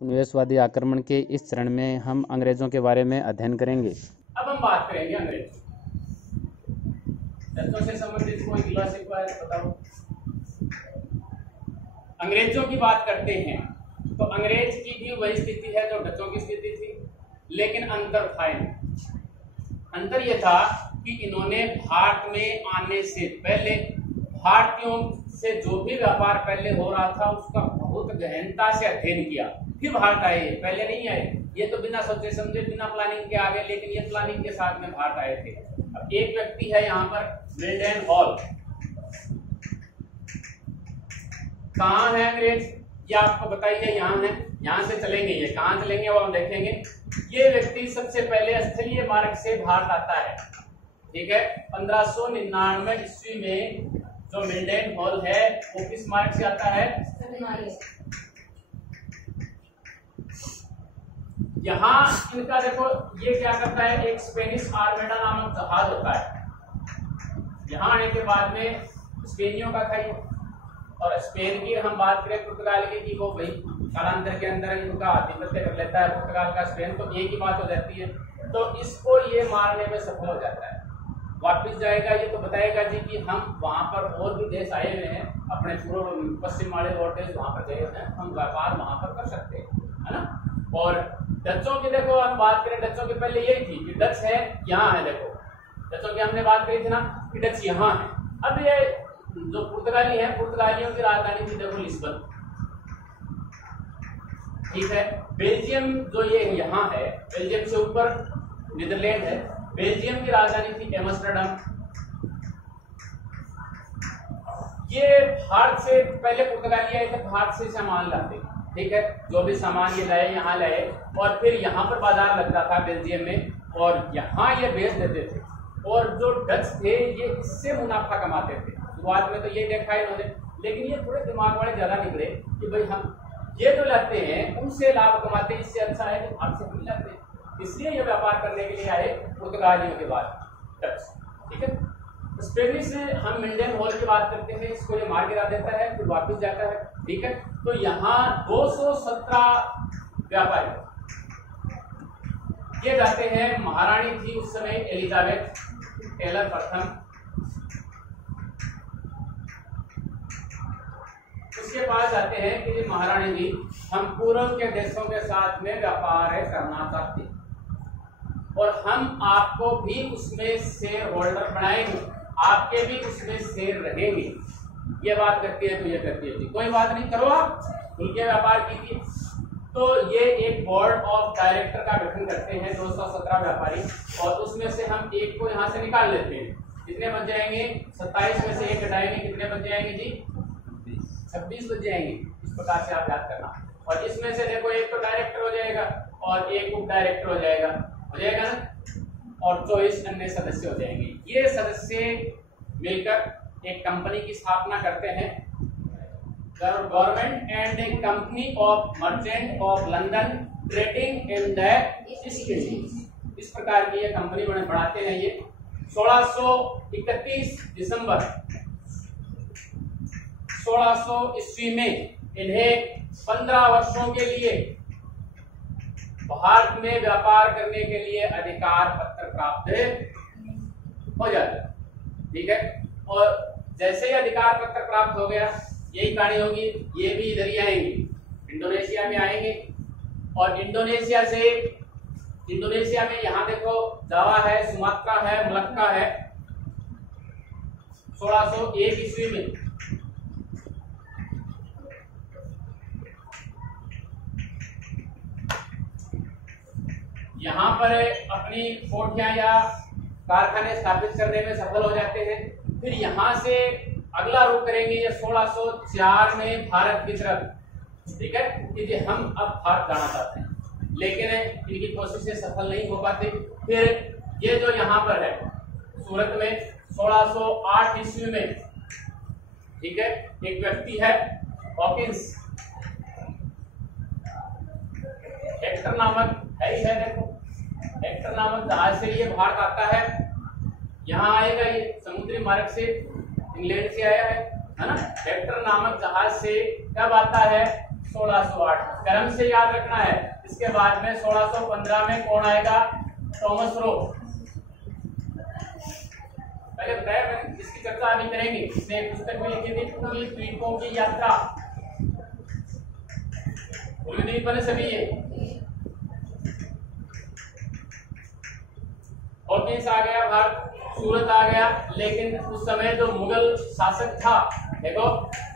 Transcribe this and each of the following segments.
उपनिवेशवादी आक्रमण के इस चरण में हम अंग्रेजों के बारे में अध्ययन करेंगे। अब हम बात करेंगे अंग्रेज डचों से संबंधित कोई गिला शिकवा है तो बताओ। अंग्रेजों की बात करते हैं तो अंग्रेज की भी वही स्थिति है जो डचों की स्थिति थी, लेकिन अंतर था इनमें। अंतर यह था कि इन्होंने भारत में आने से पहले भारतीयों से जो भी व्यापार पहले हो रहा था उसका बहुत गहनता से अध्ययन किया, फिर भारत आए। पहले नहीं आए, ये तो बिना सोचे समझे बिना प्लानिंग के आ गए, लेकिन ये प्लानिंग के साथ में भारत आए थे। अब एक व्यक्ति है यहाँ पर मिल्टन हॉल। कहाँ है अंग्रेज, ये आपको बताइए। यहाँ है, यहाँ से चलेंगे, ये कहाँ चलेंगे वो हम देखेंगे। ये व्यक्ति सबसे पहले स्थलीय मार्ग से भारत आता है, ठीक है। 1599 ईस्वी में जो मिल्टन हॉल है वो किस मार्ग से आता है? यहाँ इनका देखो, ये क्या करता है, एक स्पेनिश आर्मेडा नामक जहाज होता है। यहाँ आने के बाद में स्पेनियों का खाई, और स्पेन की हम बात करें पुर्तगाल की कि वो भाई कालांतर के अंदर इनका आधिपत्य कर लेता है पुर्तगाल का स्पेन, तो एक ही बात हो जाती है। तो इसको ये मारने में सफल हो जाता है। वापिस जाएगा ये तो बताएगा जी कि हम वहां पर और भी देश आए हुए हैं, अपने पूर्व पश्चिम वाले और देश वहां पर गए हैं, हम व्यापार वहां पर कर सकते हैं, है ना। और डचों की देखो हम बात करें, डचों की पहले यही थी कि डच है यहाँ है, देखो डचों की हमने बात करी थी ना कि डच यहाँ है। अब ये जो पुर्तगाली है, पुर्तगालियों की राजधानी थी देखो लिस्बन, ठीक है। बेल्जियम जो ये यहाँ है, बेल्जियम से ऊपर नीदरलैंड है, बेल्जियम की राजधानी थी एम्स्टर्डम। ये भारत से पहले पुर्तगाली आए थे, भारत से सामान लाते, ठीक है। जो भी सामान ये लाए यहाँ लाए, और फिर यहाँ पर बाजार लगता था बेल्जियम में, और यहाँ ये बेच देते थे। और जो डच थे ये इससे मुनाफा कमाते थे। शुरुआत में तो ये देखा इन्होंने, लेकिन ये थोड़े दिमाग वाले ज्यादा निकले कि भाई हम ये जो लाते हैं उनसे लाभ कमाते, इससे अच्छा है कि भारत से हम लाते हैं, इसलिए ये व्यापार करने के लिए आए पुर्तगालियों के बाद डच, ठीक है। स्पेनिश हम मिल्टन हॉल की बात करते हैं, इसको ये मार गिरा देता है, फिर वापस जाता है, ठीक है। तो यहाँ 217 व्यापारी ये जाते हैं। महारानी थी उस समय एलिजाबेथ टेलर प्रथम, उसके पास जाते हैं कि महारानी जी हम पूर्व के देशों के साथ में व्यापार करना चाहते हैं और हम आपको भी उसमें शेयर होल्डर बनाएंगे, आपके भी उसमें शेयर रहेंगे। ये बात करती है तो ये करती है जी, कोई बात नहीं, करो आप खुल के व्यापार कीजिए। तो ये एक बोर्ड ऑफ डायरेक्टर का गठन करते हैं 217 व्यापारी, और उसमें से हम एक को यहाँ से निकाल लेते हैं। कितने बच जाएंगे? 27 में से एक घटाएंगे, कितने बच जाएंगे जी? 26 बच जाएंगे। इस प्रकार से आप याद करना। और इसमें से देखो एक तो डायरेक्टर हो जाएगा और एक उप डायरेक्टर हो जाएगा ना, और 24 अन्य सदस्य हो जाएंगे। ये सदस्य मिलकर एक कंपनी की स्थापना करते हैं, government and A company of merchant of London trading in the east Indies. इस प्रकार की ये कंपनी बढ़ाते हैं। ये 1631 दिसंबर 1600 ईस्वी में इन्हें 15 वर्षों के लिए भारत में व्यापार करने के लिए अधिकार पत्र प्राप्त हो जाता है, ठीक है। और जैसे ही अधिकार पत्र प्राप्त हो गया, यही कहानी होगी, ये भी इधर ही आएंगे, इंडोनेशिया में आएंगे। और इंडोनेशिया में यहाँ देखो जावा है, सुमात्रा है, मलक्का है। 1601 ईस्वी में यहाँ पर अपनी कोठियां या कारखाने स्थापित करने में सफल हो जाते हैं। फिर यहाँ से अगला रुख करेंगे ये 1604 में भारत की तरफ, ठीक है, क्योंकि हम अब भारत जाना चाहते हैं, लेकिन इनकी कोशिशें सफल नहीं हो पाती। फिर ये जो यहाँ पर है सूरत में 1608 ईस्वी में, ठीक है, एक व्यक्ति है हॉकिंस, हेक्टर नामक है ही है, देखो हेक्टर नामक जहाज से ये भारत आता है। यहाँ आएगा ये समुद्री मार्ग से, इंग्लैंड से आया है ना। हेक्टर नामक जहाज से कब आता है? 1608। क्रम से याद रखना है। इसके बाद में 1615 में कौन आएगा? Thomas Roe. पहले बताया मैंने, इसकी चर्चा अभी करेंगे। इसने पुस्तक में लिखी थी पूरी द्वीपों की यात्रा, पूरी द्वीप वाले सभी ये। हॉकिंस आ गया भारत, सूरत आ गया, लेकिन उस समय जो मुगल शासक था, देखो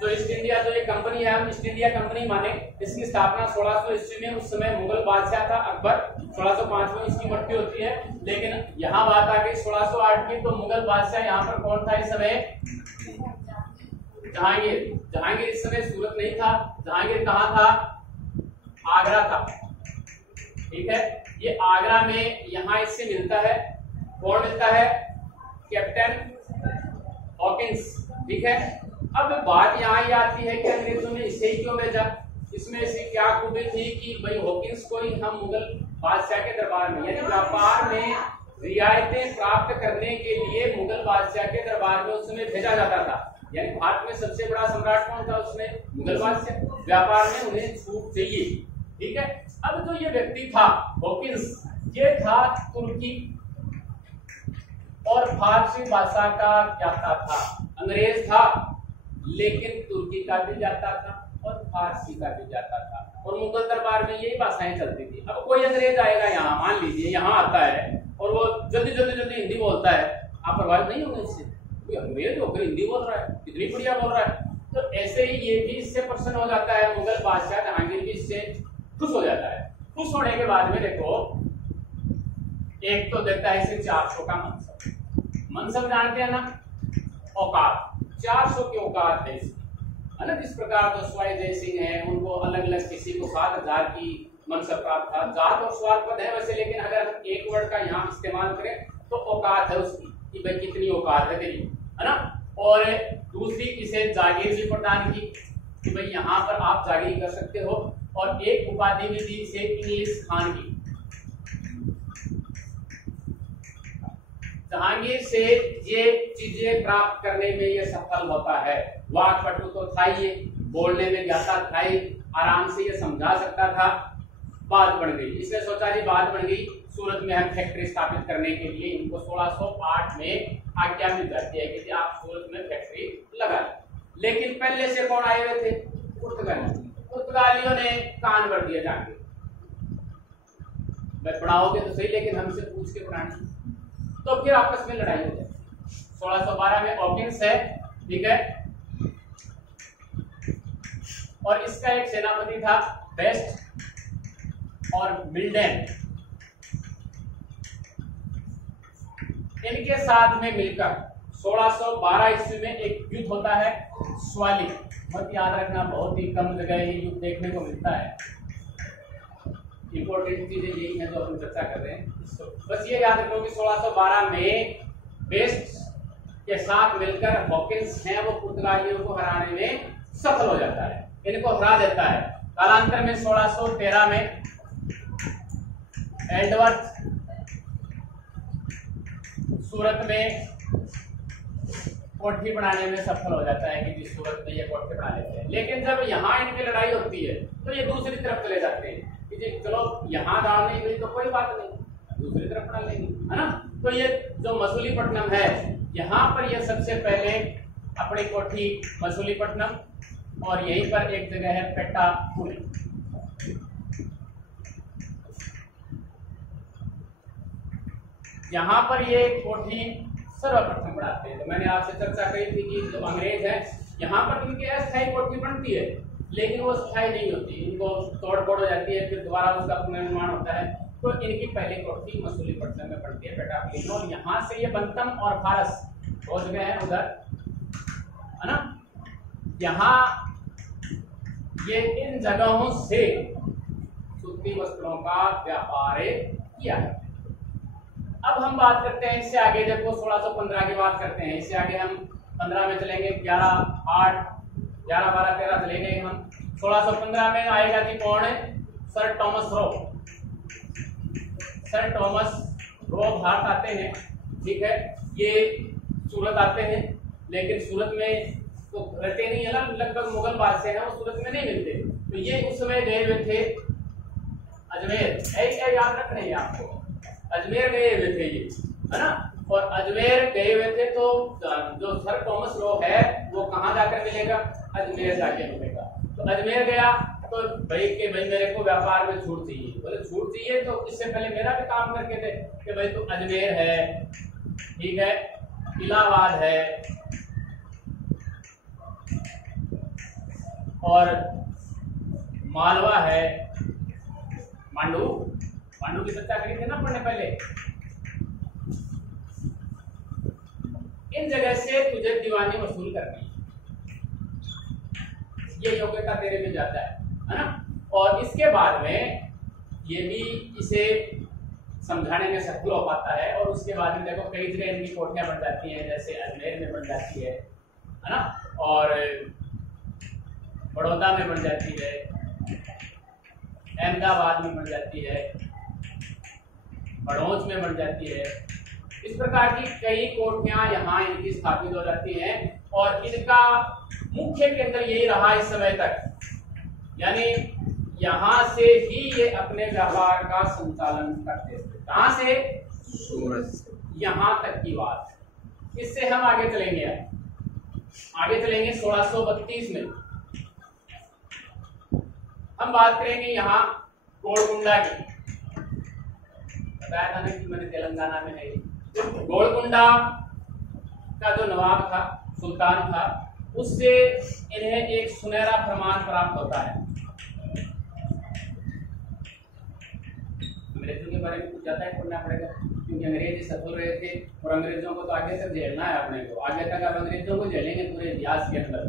जो ईस्ट इंडिया जो ये कंपनी है, हम ईस्ट इंडिया कंपनी माने, इसकी स्थापना 1600 ईस्वी में उस समय मुगल बादशाह था अकबर। 1605 में इसकी मृत्यु होती है। लेकिन यहाँ बात आ गई 1608 की, तो मुगल बादशाह यहाँ पर कौन था इस समय? जहांगीर। जहांगीर इस समय सूरत नहीं था, जहांगीर कहाँ था? आगरा था। ठीक है, ये आगरा में यहाँ इससे मिलता है, कौन मिलता है? Captain Hawkins. ठीक है, अब बात यहाँ ही आती है कि अंग्रेजों ने इसे ही क्यों भेजा? इसमें ऐसी क्या खूबी थी कि भाई हॉकिंस को ही हम मुगल बादशाह के दरबार में, यानी व्यापार में रियायतें प्राप्त करने के लिए मुगल बादशाह के दरबार में उस समय भेजा जाता था। यानी भारत में सबसे बड़ा सम्राट कौन था उसमें? मुगल बादशाह। व्यापार में उन्हें छूट चाहिए। ठीक है, अब जो ये व्यक्ति था हॉकिंस, ये था तुर्की और फारसी भाषा का ज्ञाता था। अंग्रेज था लेकिन तुर्की का भी जाता था और फारसी का भी जाता था, और मुगल दरबार में यही भाषाएं चलती थी। अब कोई अंग्रेज आएगा यहाँ, मान लीजिए यहाँ आता है और वो जल्दी हिंदी बोलता है, आप प्रभावित नहीं होंगे इससे? कोई अंग्रेज होकर हिंदी बोल रहा है, कितनी बढ़िया बोल रहा है। तो ऐसे ही ये भी इससे प्रसन्न हो जाता है, मुगल बादशाह जहांगीर भी इससे खुश हो जाता है। खुश होने के बाद में देखो, एक तो देता है इसे 400 का मनसब। मनसब जानते हैं ना? औकात। 400 की औकात है इसकी, है ना? जिस प्रकार तो स्वाई जय सिंह है, उनको अलग अलग, किसी को 7000 की मनसब प्राप्त था। जात और स्वाद पद है वैसे, लेकिन अगर हम एक वर्ड का यहाँ इस्तेमाल करें तो औकात है उसकी, कि भाई कितनी औकात है तेरी, है ना? और दूसरी इसे जागीर भी प्रदान की कि भाई यहाँ पर आप जागीर कर सकते हो, और एक उपाधि भी दी इसे इंग्लिश खान की। जहांगीर से ये चीजें प्राप्त करने में ये सफल होता है। वाक्पटु तो था ही, बोलने में ज्ञाता था ही, आराम से ये समझा सकता था। बात बन गई, इसने सोचा जी बात बन गई, सूरत में हम फैक्ट्री स्थापित करने के लिए इनको 1608 में आज्ञा मिल जाती है कि आप सूरत में फैक्ट्री लगा लें। लेकिन पहले से कौन आए हुए थे? पुर्तगालियों ने कान भर दिया जाके, भाई पढ़ाओगे तो सही लेकिन हमसे पूछ के पढ़ाना। तो फिर आपस में लड़ाई हो जाए। 1612 में हॉकिंस है, ठीक है, और इसका एक सेनापति था बेस्ट और मिल्डन। इनके साथ में मिलकर 1612 ईस्वी में एक युद्ध होता है, स्वाली। मत याद रखना, बहुत ही कम जगह ये युद्ध देखने को मिलता है। इंपॉर्टेंट चीजें यही है जो हम चर्चा कर रहे हैं। तो बस ये याद रखो कि 1612 में बेस्ट के साथ मिलकर हॉकिंस है वो पुर्तगालियों को हराने में सफल हो जाता है, इनको हरा देता है। कालांतर में 1613 में एडवर्ड सूरत में कोठी बनाने में सफल हो जाता है कि जिस सूरत में ये कोठी बना लेते हैं। लेकिन जब यहाँ इनकी लड़ाई होती है तो ये दूसरी तरफ चले जाते हैं कि जी चलो यहाँ डालने के लिए तो कोई बात नहीं, दूसरी तरफ डाल लेंगे, है ना? तो ये जो मसूलीपट्टनम है, यहाँ पर ये सबसे पहले अपनी कोठी मसूलीपट्टनम, और यहीं पर एक जगह है पेट्टापुरी। यहाँ पर ये कोठी सर्वप्रथम बढ़ाते हैं। तो मैंने आपसे चर्चा करी थी कि जो अंग्रेज है यहाँ पर इनकी अस्थायी कोठी बनती है, लेकिन वो स्थायी नहीं होती, इनको तोड़ फोड़ हो जाती है, फिर दोबारा उसका पुनर्निर्माण होता है। तो इनकी पहली कोठी मसूलीपट्टनम में बनती है, पेट्टापुरी में, और यहाँ से ये बंतम और फारस दो जगह है उधर, है ना? यहाँ ये इन जगहों से सूती वस्त्रों का व्यापार किया है। अब हम बात करते हैं इससे आगे, देखो 1615 की बात करते हैं, इससे आगे हम 15 में चलेंगे, 11, 8, 11, 12, 13 चलेंगे हम। 1615 में आएगा जी कौन है? Sir Thomas Roe. Sir Thomas Roe Bharat आते हैं, ठीक है, ये सूरत आते हैं, लेकिन सूरत में तो रहते नहीं है ना, लगभग मुगल बादशाह हैं वो सूरत में नहीं मिलते, तो ये उस समय गए हुए थे अजमेर, याद रखना है आपको, अजमेर गए हुए थे ये, है ना। और अजमेर गए हुए थे तो जो सर थॉमस लॉ है वो कहाँ जाकर मिलेगा, अजमेर जाके मिलेगा। तो अजमेर गया तो भाई मेरे को व्यापार में छूट चाहिए, बोले छूट चाहिए तो इससे पहले मेरा भी काम करके थे कि भाई तो अजमेर है, ठीक है, इलाहाबाद है और मालवा है, मांडू की चर्चा करी थी ना पढ़ने पहले। इन जगह से तुझे दीवानी वसूल करनी, ये योग्यता तेरे में जाता है ना। और इसके बाद में ये भी इसे समझाने में सफल हो पाता है। और उसके बाद में देखो कई जगह इनकी कोठियां बन जाती हैं, जैसे अजमेर में बन जाती है ना, और बड़ौदा में बन जाती है, अहमदाबाद में बन जाती है, बड़ौच में बन जाती है। इस प्रकार की कई कोठियां यहाँ इनकी स्थापित हो जाती हैं और इनका मुख्य केंद्र यही रहा इस समय तक, यानी यहाँ से ही ये अपने व्यापार का संचालन करते थे। कहाँ से? सूरत से। यहाँ तक की बात। इससे हम आगे चलेंगे 1632 में हम बात करेंगे यहाँ गोलकुंडा की। बताया था ना कि मैंने तेलंगाना में है। गोलकुंडा का जो नवाब था, सुल्तान था, उससे इन्हें एक सुनहरा फरमान प्राप्त होता है। अंग्रेजों के बारे में कुछ ज्यादा ही पढ़ना पड़ेगा क्योंकि अंग्रेज सफल रहे थे और अंग्रेजों को तो आगे तक झेलना है अपने को। आगे तक आप अंग्रेजों को झेलेंगे पूरे इतिहास के अंदर।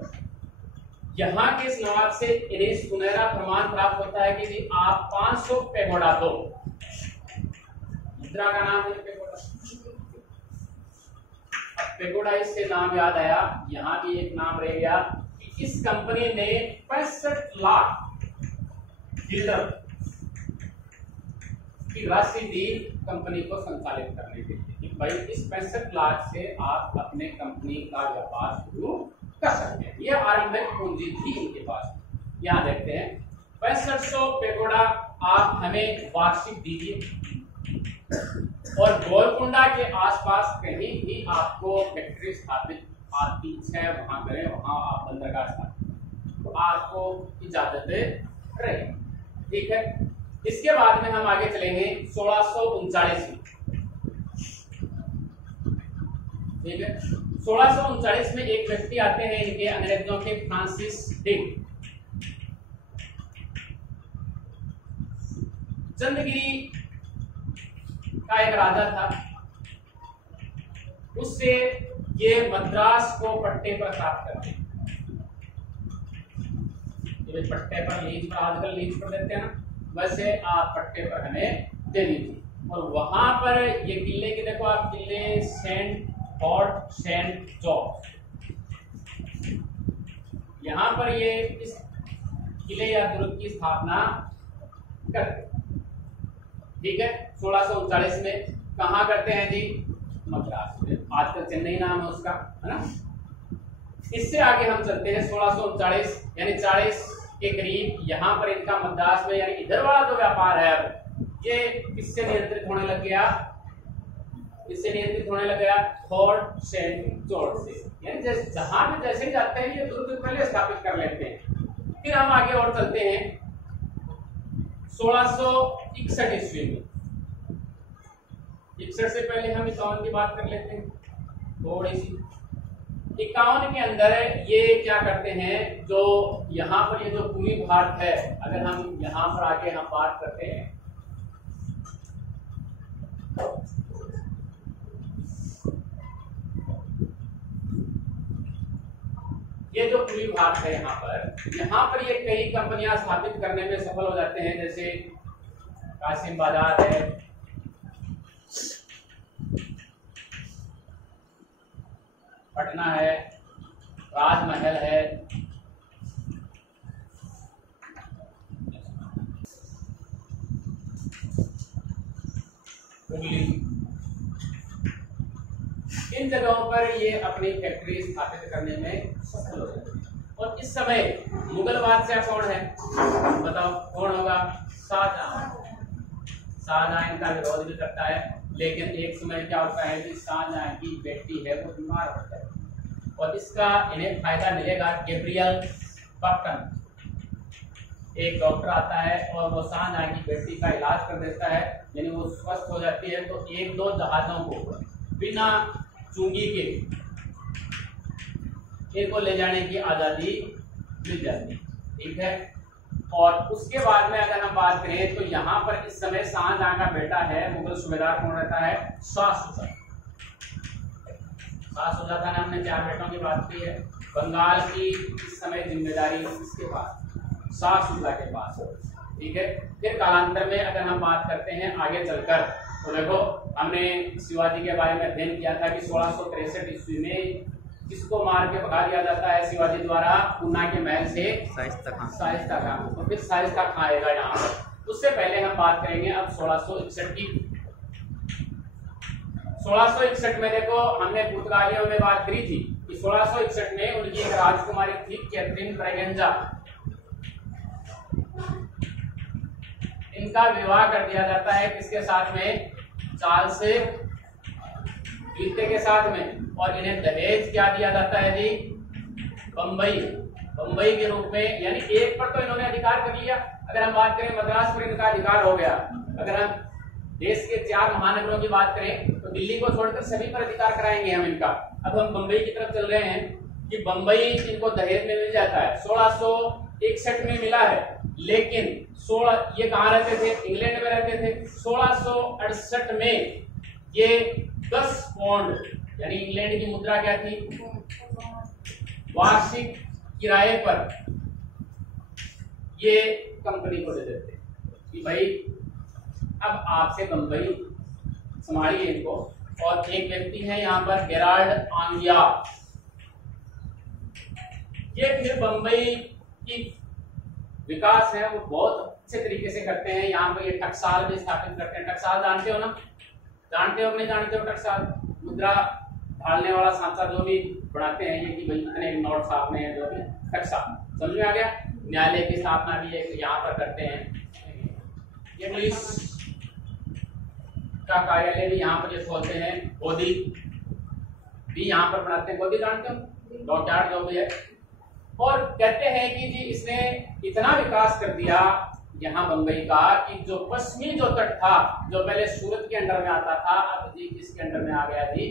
यहाँ के इस नवाब से इन्हें सुनहरा फरमान प्राप्त होता है कि जी आप 500 पेगोडा दो। मुद्रा का नाम है पेगोडा। अब पेगोडा इससे नाम याद आया, यहाँ भी एक नाम रह गया कि इस कंपनी ने 65 लाख डॉलर की राशि दी कंपनी को संचालित करने के लिए। भाई इस 65 लाख से आप अपने कंपनी का व्यापार शुरू कर सकते हैं। ये आरंभिक पूंजी थी इनके पास। यहाँ देखते हैं 6500 पेगोडा आप हमें वार्षिक दीजिए और गोलकुंडा के आसपास कहीं भी आपको फैक्ट्री स्थापित आपकी इच्छा है वहां करें, वहां आप बंदरगाह स्थापित तो आपको इजाजत रहेगी। ठीक है। इसके बाद में हम आगे चलेंगे 1639 में। ठीक है। 1639 में एक व्यक्ति आते हैं इनके अंग्रेजों के, फ्रांसिस डिक। चंद्रगिरी का एक राजा था, उससे ये मद्रास को पट्टे पर प्राप्त करते हैं। ये पट्टे पर लीज पर, आजकल लीज पर देते हैं ना, वैसे आप पट्टे पर हमें दे दीजिए। और वहां पर ये किले के देखो आप, किले सेंट फोर्ट सेंट जॉर्ज, यहां पर ये इस किले या दुर्ग की स्थापना करते। ठीक है। 1639 में कहाँ करते हैं जी? मद्रास में। आजकल चेन्नई नाम है उसका, है ना। इससे आगे हम चलते हैं 1639 यानी 40 के करीब। यहाँ पर इनका मद्रास में यानी इधर वाला जो व्यापार है अब ये किससे नियंत्रित होने लग गया? इससे नियंत्रित होने लग गया फोर्ट सेंट जॉर्ज से। यानी जहां भी जैसे ही जाते हैं ये दुर्ग पहले स्थापित कर लेते हैं। फिर हम आगे और चलते हैं 1661 ईस्वी में। 61 से पहले हम 51 की बात कर लेते हैं थोड़ी सी। 51 के अंदर ये क्या करते हैं, जो यहाँ पर ये जो पूर्वी भारत है, अगर हम यहाँ पर आके हम बात करते हैं ये जो पूर्वी भारत है यहाँ पर ये कई कंपनियां स्थापित करने में सफल हो जाते हैं। जैसे कासिम बाजार है, पटना है, राजमहल है, इन जगहों पर ये अपनी फैक्ट्री स्थापित करने में सफल हो जाते हैं। और इस समय मुगल बादशाह कौन है बताओ, कौन होगा? शाहजहां। शाहजहां इनका विरोध भी करता है, लेकिन एक समय क्या होता है कि शाहजहां की बेटी है वो बीमार होता है और इसका इन्हें फायदा मिलेगा। गैब्रियल पॉपटन एक डॉक्टर आता है और वो शाहजहां की बेटी का इलाज कर देता है, यानी वो स्वस्थ हो जाती है। तो एक दो जहाजों को बिना चुंगी के इनको ले जाने की आज़ादी मिल जाती है, ठीक है। और उसके बाद में अगर हम बात करें तो यहाँ पर इस समय शाहजहां का बेटा है मुगल सूबेदार कौन रहता है? शाह शुजा। शाह शुजा था ना, हमने 4 बेटों की बात की है। बंगाल की इस समय जिम्मेदारी इसके पास, शाह शुजा के पास, ठीक है। फिर कालांतर में अगर हम बात करते हैं आगे चलकर, तो देखो हमने शिवाजी के बारे में अध्ययन किया था कि 1663 ईस्वी में किसको मार के भगा दिया जाता है शिवाजी द्वारा? ऊना के महल से शाइस्ता खां। और फिर शाइस्ता खां आएगा यहाँ पर। उससे पहले हम बात करेंगे अब 1661 की। 1661 में देखो हमने पुर्तगालियों में बात करी थी कि 1661 में उनकी एक राजकुमारी थी कैथरीन ब्रैगेंजा, इनका विवाह कर दिया जाता है किसके साथ में? चार्ल्स द्वितीय के साथ में। और इन्हें दहेज क्या दिया जाता है जी? बंबई के रूप में, यानी एक पर तो इन्होंने अधिकार कर लिया। अगर हम बात करें मद्रास पर इनका अधिकार हो गया। अगर हम देश के 4 महानगरों की बात करें तो दिल्ली को छोड़कर सभी पर अधिकार कराएंगे हम इनका। अब हम बंबई की तरफ चल रहे हैं कि बंबई इनको दहेज में मिल जाता है, 1661 में मिला है। लेकिन ये कहाँ रहते थे? इंग्लैंड में रहते थे। 1668 में ये 10 पौंड, यानी इंग्लैंड की मुद्रा क्या थी? वार्षिक किराए पर ये कंपनी को दे देते कि भाई अब आपसे बंबई संभालिए इनको। और एक व्यक्ति है यहाँ पर गेराल्ड आंगिया, ये फिर बंबई की विकास है वो बहुत अच्छे तरीके से करते हैं। यहाँ पर ये टकसाल भी स्थापित करते हैं। टकसाल जानते हो ना? जानते हो नहीं जानते हो? टकसाल मुद्रा ढालने वाला सांचा जो भी बनाते हैं ये कि भाई इतने नोट छापने हैं, जो भी टकसाल, समझ में आ गया। न्यायालय की स्थापना भी यहाँ पर करते हैं। ये पुलिस का कार्यालय भी यहाँ पर ये खोलते हैं। गोदी भी यहाँ पर बनाते हैं। गोदी जानते हो? डॉकयार्ड जो भी है। और कहते हैं कि जी इसने इतना विकास कर दिया यहाँ बंबई का कि जो पश्चिमी जो तट था, जो पहले सूरत के अंडर में आता था, अब जी किसके अंडर में आ गया जी?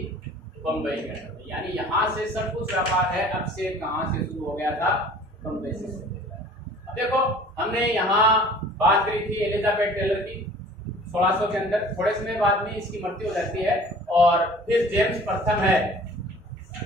बंबई के अंडर में। यानी यहाँ से सब कुछ व्यापार है। अब से कहाँ से शुरू हो गया था? बंबई से शुरू हो गया। अब देखो हमने यहाँ बात करी थी एलिजाबेथ टेलर की 1600 के अंदर। थोड़े समय बाद में इसकी मृत्यु हो जाती है और फिर जेम्स प्रथम है,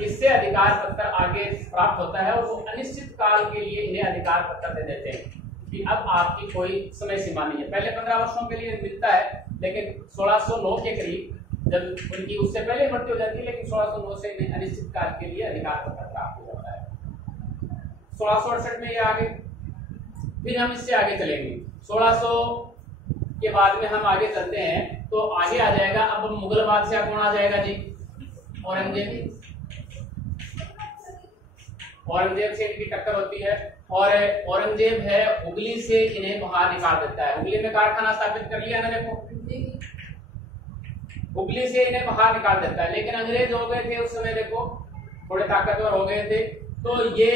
इससे अधिकार पत्र आगे प्राप्त होता है और वो अनिश्चित काल के लिए इन्हें अधिकार पत्र दे देते हैं कि अब आपकी कोई समय सीमा नहीं है। पहले 15 वर्षों के लिए मिलता है, लेकिन 1609 के करीब जब उनकी उससे पहले मृत्यु हो जाती है, लेकिन 1609 से इन्हें अनिश्चित काल के लिए अधिकार पत्र प्राप्त हो जाता है। 1668 में ये आगे, फिर हम इससे आगे चलेंगे। 1600 के बाद में हम आगे चलते हैं तो आगे आ जाएगा अब मुगल बादशाह कौन आ जाएगा जी? औरंगजेब। औरंगजेब से इनकी टक्कर होती है और औरंगजेब है हुगली से इन्हें बाहर निकाल देता है। हुगली में कारखाना स्थापित कर लिया ना, देखो हुगली से इन्हें बाहर निकाल देता है। लेकिन अंग्रेज हो गए थे उस समय, देखो थोड़े ताकतवर हो गए थे, तो ये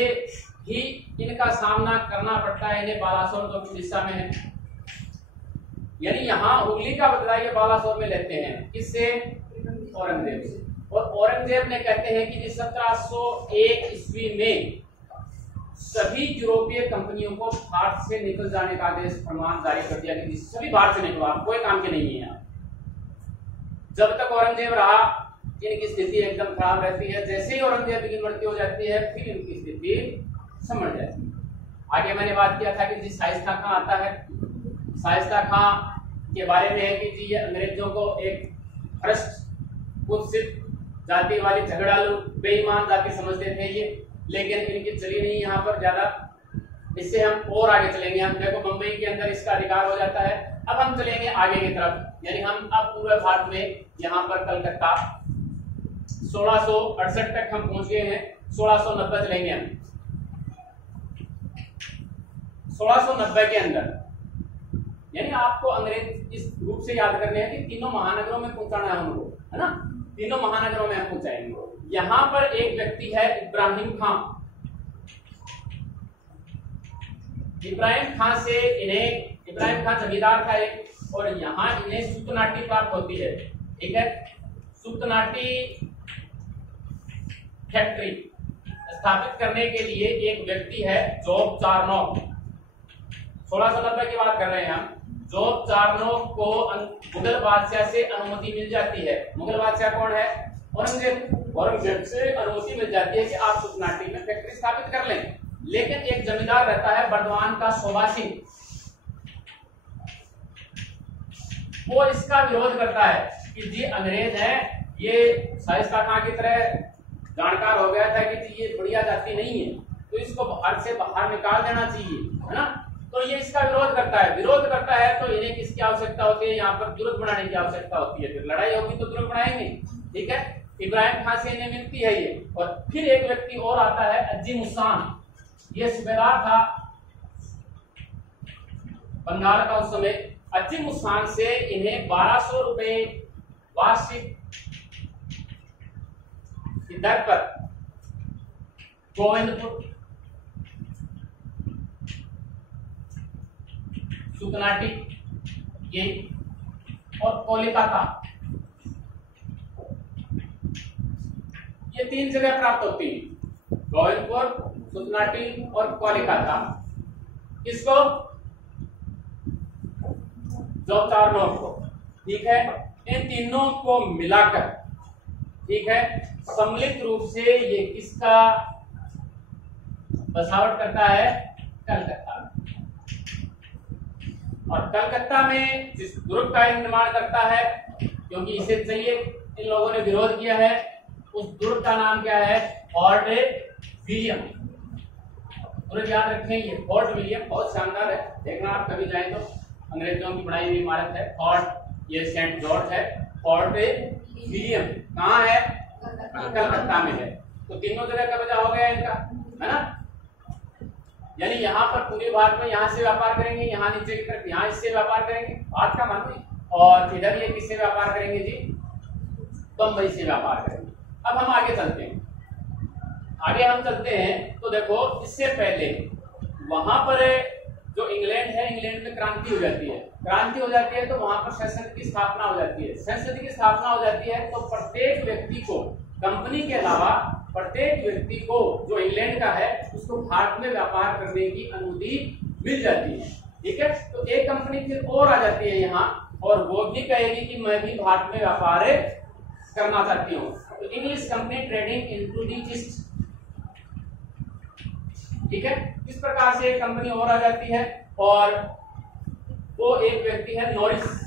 ही इनका सामना करना पड़ता है इन्हें बालासोर जो उड़ीसा में है। यानी यहाँ हुगली का बदला ये बालासोर में लेते हैं, किससे? औरंगजेब से। और औरंगजेब ने कहते हैं कि 1701 ईस्वी में सभी यूरोपीय कंपनियों को भारत से निकल जाने का आदेश फरमान जारी कर दिया कि सभी भारत से निकलो, आप कोई काम के नहीं है। जब तक औरंगजेब रहा इनकी स्थिति एकदम खराब रहती है। जैसे ही औरंगजेब की मृत्यु हो जाती है फिर इनकी स्थिति संभल जाती है। आगे मैंने बात किया था कि शाइस्ता खां आता है। शाइस्ता खां के बारे में है कि जी ये अंग्रेजों को एक भ्रष्ट, कुत्सित जाति वाली, झगड़ालू, बेईमान जाति समझते थे ये, लेकिन इनकी चली नहीं यहाँ पर ज्यादा। इससे हम और आगे चलेंगे। हम देखो बंबई के अंदर इसका अधिकार हो जाता है। अब हम चलेंगे आगे की तरफ, यानी हम अब पूर्व भारत में यहाँ पर कलकत्ता 1668 तक हम पहुंच गए हैं। 1690 चलेंगे हम। 1690 के अंदर, यानी आपको अंग्रेज इस रूप से याद करने हैं कि तीनों महानगरों में पहुंचाना है उनको, है ना, तीनों महानगरों में हम पहुंचाएंगे। यहां पर एक व्यक्ति है इब्राहिम खान। इब्राहिम खान से इन्हें, इब्राहिम खान जमींदार था एक, और यहाँ इन्हें सुतनाटी प्राप्त होती है। ठीक है, सुतनाटी फैक्ट्री स्थापित करने के लिए एक व्यक्ति है जॉब चार्नोक। 1690 की बात कर रहे हैं हम। जॉब चार्नोक को मुगल बादशाह से अनुमति मिल जाती है। मुगल बादशाह कौन है? औरंगजेब। औरंगजेब से अनुमति मिल जाती है कि आप सुतनाटी में फैक्ट्री स्थापित कर लें। लेकिन एक जमींदार रहता है बर्दवान का शोभा सिंह, वो इसका विरोध करता है कि जी अंग्रेज है, ये शाइस्ता खां की तरह जानकार हो गया था कि जी ये बढ़िया जाति नहीं है, तो इसको बाहर से बाहर निकाल देना चाहिए, है ना। तो ये इसका विरोध करता है। विरोध करता है तो इन्हें किसकी आवश्यकता होती है? यहाँ पर दुर्ग बनाने की आवश्यकता होती है। फिर लड़ाई होगी तो दुर्ग बनाएंगे। ठीक है, इब्राहिम खान से इन्हें मिलती है ये। और फिर एक व्यक्ति और आता है अजीम उस्मान, ये सूबेदार था बंगाल का उस समय। अजीम उस्मान से इन्हें 1200 रुपए वार्षिक की दर पर गोविंदपुर, सुतनाटी ये और कोलकाता, ये 3 जगह प्राप्त होती है। गोविंदपुर, सुतनाटी और कोलकाता। किसको? जॉब चार्नोक को। ठीक है, इन तीनों को मिलाकर, ठीक है, सम्मिलित रूप से ये किसका बसावट करता है? कलकत्ता। और कलकत्ता में जिस दुर्ग का निर्माण करता है, क्योंकि इसे चाहिए, इन लोगों ने विरोध किया है, उस दुर्ग का नाम क्या है? Fort William. दुर्ग याद रखें, ये फोर्ट विलियम बहुत शानदार है, देखना आप कभी जाएं तो। अंग्रेजों की बनाई हुई इमारत है। फोर्ट ये सेंट जॉर्ज है। फोर्ट विलियम कहाँ है? कलकत्ता में है। तो तीनों जगह का वजह हो गया इनका, है ना। यानी यहाँ पर पूरे भारत में यहाँ से व्यापार करेंगे, यहाँ नीचे की तरफ यहाँ इससे व्यापार करेंगे, भारत का मानो, और इधर ये किससे व्यापार करेंगे जी? बंबई से व्यापार करेंगे। अब हम आगे चलते हैं। आगे हम चलते हैं तो देखो, इससे पहले वहां पर जो इंग्लैंड है, इंग्लैंड में क्रांति हो जाती है। क्रांति हो जाती है तो वहां पर संसद की स्थापना हो जाती है। संसद की स्थापना हो जाती है तो प्रत्येक व्यक्ति को, कंपनी के अलावा प्रत्येक व्यक्ति को जो इंग्लैंड का है उसको भारत में व्यापार करने की अनुमति मिल जाती है। ठीक है, तो एक कंपनी फिर और आ जाती है यहाँ, और वो भी कहेगी कि मैं भी भारत में व्यापार करना चाहती हूँ। तो English company trading into the east. ठीक है, इस प्रकार से एक कंपनी और आ जाती है, और वो एक व्यक्ति है नॉरिस।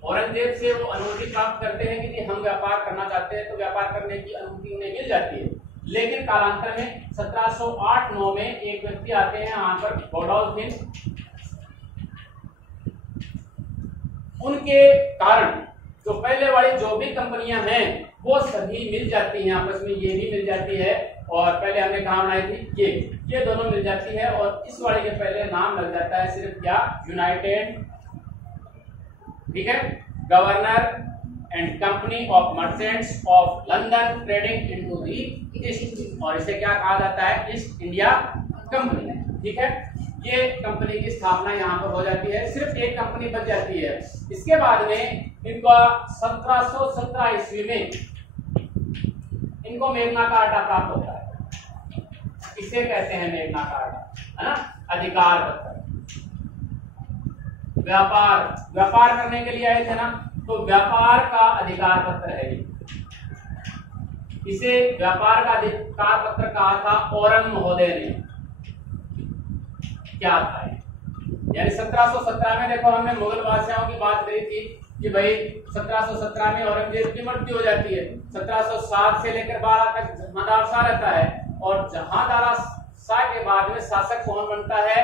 औरंगजेब से वो अनुमति प्राप्त करते हैं कि हम व्यापार करना चाहते हैं, तो व्यापार करने की अनुमति उन्हें मिल जाती है। लेकिन कालांतर में 1708-9 में एक व्यक्ति आते हैं यहाँ पर, गोडोल्फिन। उनके कारण जो पहले वाली जो भी कंपनियां हैं वो सभी मिल जाती हैं आपस में, ये भी मिल जाती है, और पहले हमने कहा बनाई थी ये दोनों मिल जाती है, और इस वाले के पहले नाम लग जाता है सिर्फ क्या? यूनाइटेड, ठीक है, governor and company of merchants of London trading into the east, और इसे क्या कहा जाता है? East India company. ठीक है, ये कंपनी की स्थापना यहाँ पर हो जाती है। सिर्फ एक कंपनी बच जाती है। इसके बाद में इनका 1717 ईस्वी में इनको मेघना कार्टा प्राप्त होता है। इसे कहते हैं मेघना कार्टा, है ना, अधिकार पत्र। व्यापार करने के लिए आए थे ना, तो व्यापार का अधिकार पत्र है ये। इसे व्यापार का अधिकार पत्र कहा था औरंग महोदय ने। क्या था? यानी 1717 में देखो, हमने मुगल बादशाहों की बात करी थी कि भाई 1717 में औरंगजेब की मृत्यु हो जाती है। 1707 से लेकर 12 तक जहांदार शाह रहता है, और जहांदार शाह के बाद में शासक कौन बनता है?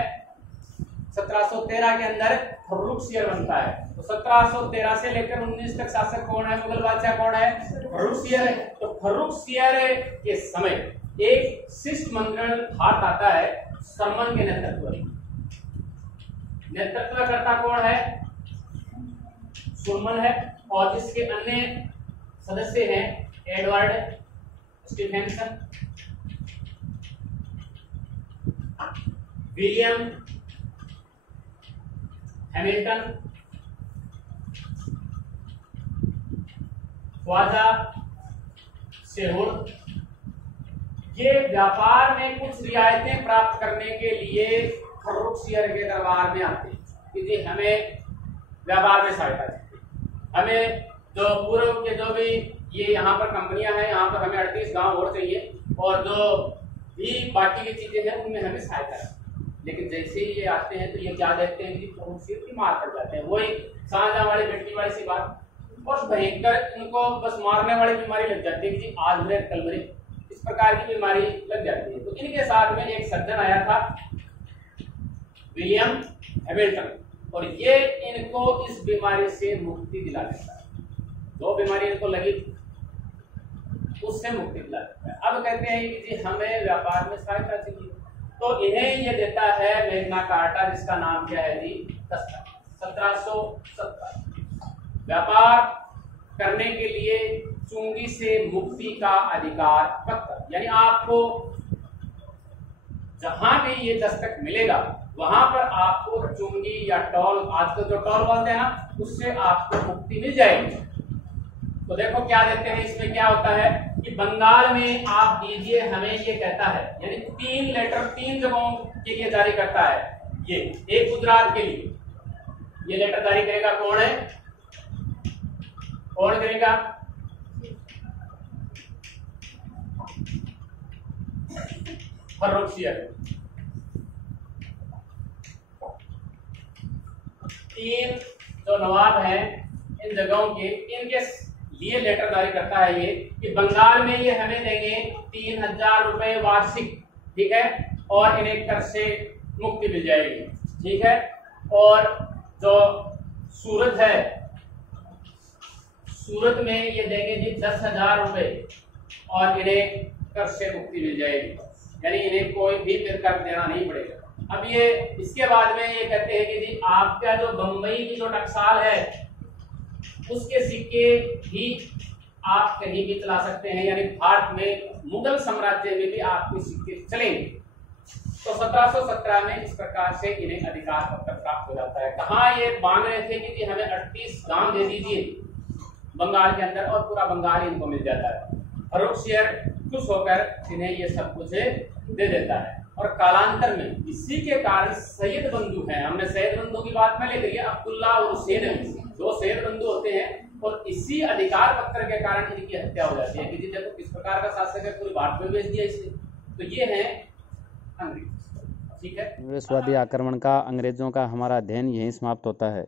1713 के अंदर फर्रुखसियर बनता है। तो 1713 से लेकर 19 तक शासक कौन है? मुगल बादशाह कौन है? फर्रुखसियर है। तो फर्रुखसियर के समय एक शिष्टमंडल भारत आता है सरमन के नेतृत्व में। नेतृत्वकर्ता कौन है? सुरमन है, और जिसके अन्य सदस्य हैं Edward Stephenson, William Hamilton, Khwaja Sehur. ये व्यापार में कुछ रियायतें प्राप्त करने के लिए फर्रुखसियर के दरबार में आते हैं कि जी हमें व्यापार में सहायता चाहिए, हमें जो पूर्व के जो भी ये यहाँ पर कंपनियां हैं, यहाँ पर हमें 38 गांव और चाहिए, और जो भी बाकी की चीजें हैं उनमें हमें सहायता है। लेकिन जैसे ही ये आते हैं तो ये क्या देखते हैं कि फर्रुखसियर की मार कर जाते हैं। वही शाहजहां वाली बेटी वाली सी बात, और भयंकर इनको बस मारने वाली बीमारी लग जाती है कि जी आज मरे कल मरे, इस प्रकार की बीमारी लग जाती है। तो इनके साथ में एक सज्जन आया था विलियम हैमिल्टन, और ये इनको इस बीमारी से मुक्ति दिला देता है। जो बीमारी इनको लगी उससे मुक्ति दिला देता है। अब कहते हैं कि जी हमें व्यापार में सहायता चाहिए, तो इन्हें ये देता है मैग्ना कार्टा, जिसका नाम क्या है जी? दस्तक। 1770 व्यापार करने के लिए चुंगी से मुक्ति का अधिकार पत्र, यानी आपको जहां भी ये दस्तक मिलेगा वहां पर आपको चुंगी या टॉल, आजकल जो टॉल बोलते हैं ना, उससे आपको मुक्ति मिल जाएगी। तो देखो क्या देते हैं इसमें, क्या होता है कि बंगाल में आप दीजिए, हमें ये कहता है, यानी 3 लेटर 3 जगहों के लिए जारी करता है। ये एक गुजरात के लिए ये लेटर जारी करेगा, कौन है, कौन करेगा? फर्रुखसियर। 3 जो नवाब हैं इन जगहों के, इनके लिए लेटर जारी करता है ये कि बंगाल में ये हमें देंगे 3000 रुपए वार्षिक, ठीक है, और इन्हें कर से मुक्ति मिल जाएगी, ठीक है। और जो सूरत है, सूरत में ये देंगे जी 10,000 रुपए, और इन्हें कर से मुक्ति मिल जाएगी, यानी इन्हें कोई भी फिर कर देना नहीं पड़ेगा। अब ये इसके बाद में ये कहते हैं कि जी आपका जो बंबई की जो टकसाल है उसके सिक्के भी आप कहीं भी चला सकते हैं, यानी भारत में मुगल साम्राज्य में भी आपके सिक्के चलेंगे। तो 1717 में इस प्रकार से इन्हें अधिकार पत्र प्राप्त हो जाता है। कहाँ ये मांग रहे थे कि हमें 38 गांव दे दीजिए बंगाल के अंदर, और पूरा बंगाल इनको मिल जाता है। फर्रुखसियर खुश होकर इन्हें ये सब कुछ दे देता है, और कालांतर में इसी के कारण सैयद बंधु हैं, हमने सैयद बंधु की बात पहले करी है, अब्दुल्ला और हुसैन अली, जो सैयद बंधु होते हैं, और इसी अधिकार पत्र के कारण इनकी हत्या हो जाती है कि देखो किस प्रकार का शासक है, पूरे भारत में भेज दिया इसे। तो ये है अंग्रेज, ठीक है। इंग्लिशवादी आक्रमण का अंग्रेजों का हमारा अध्ययन यहीं समाप्त होता है।